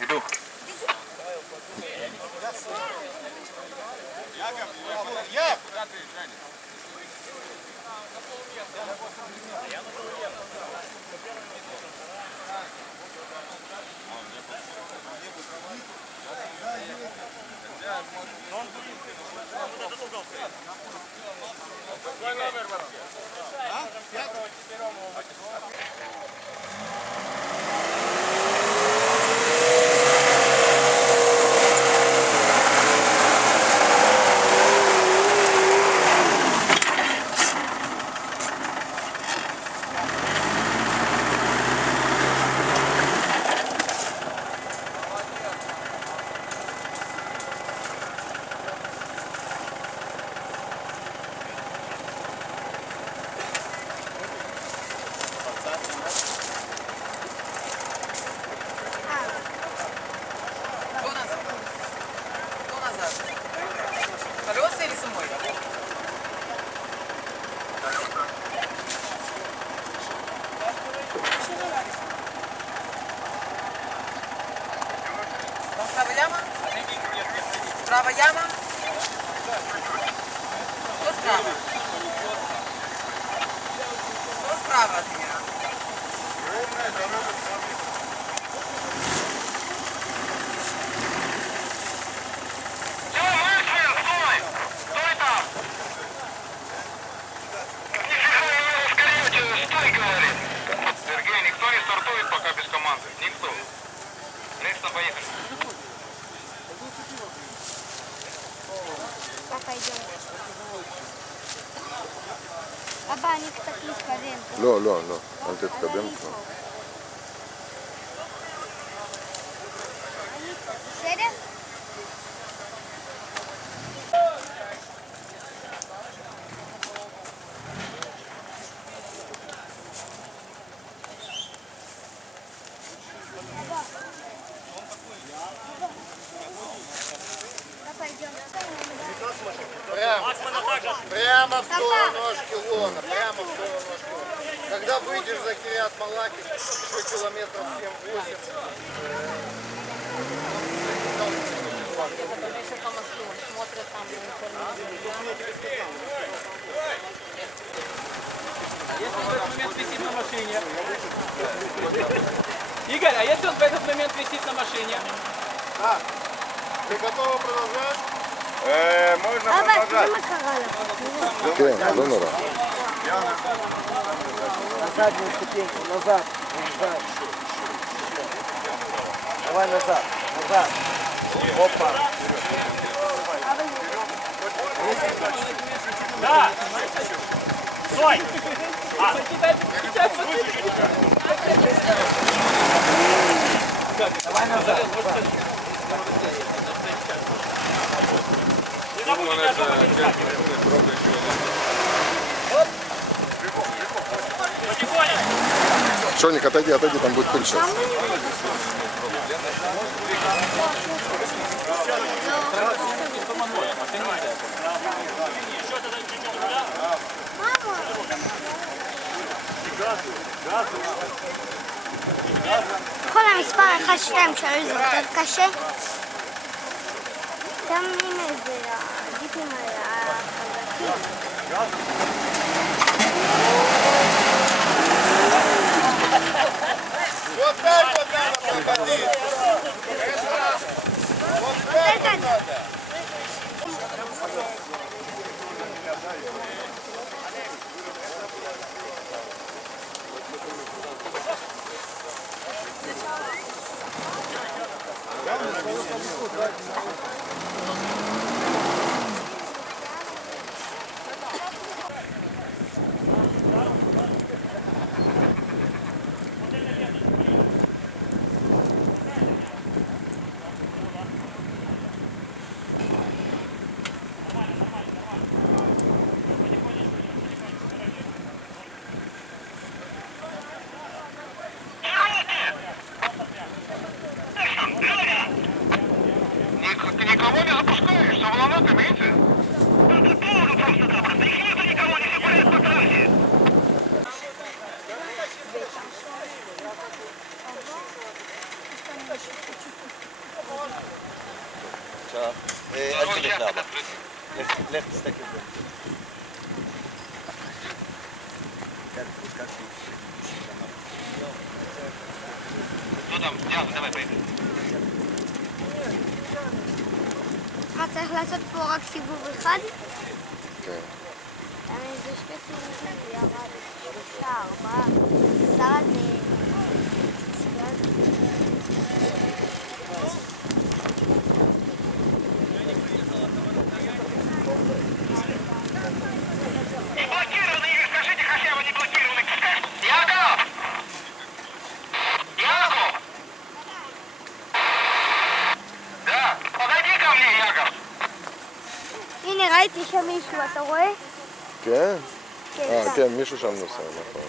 Иду. Я! Колеса или самой? Справа яма? Справа яма? Кто справа? Кто справа от меня? Сергей, никто не стартует пока без команды. Никто. Рейсно, поехали. Пойдем. Папа, אני קצת מתקדם. לא, לא, לא, אל תתקדם כבר. בסדר? Прямо в сторону Ашкелона, прямо в сторону Ашкелона. Когда выйдешь за Кириат-Малаки, еще километров 7-8. Если он в этот момент висит на машине? Игорь, а если он в этот момент висит на машине? Да. Ты готова продолжать? Можно אבא, продолжать. תראה מה קרה לה. כן, לא נורא. На заднюю ступеньку, назад, назад. Давай назад, назад. Опа. Да! Стой! Давай назад. Не забудьте остановить. Потихоньку. Шоник, отойди, отойди, там будет пыль сейчас. כל המספר 1, 2, 3 זה יותר קשה. גם עם איזה הג'יפים החזקים. Вот так вот надо проходить. Вот так вот надо. עכשיו, אל תלך לאבא. לך תסתכל בו. Ну там, давай, поехали. מה, צריך לעשות פה רק סיבוב אחד? כן. זה שתי סיבובים, ירד 3, 4, שרה זה... Не блокированы, Игорь, скажите хотя бы не блокированы. Яков! Яков! Да, подойди ко мне, Яков. הנה, ראיתי שם מישהו, אתה רואה? כן? כן, כן, מישהו שם נוסע, נכון.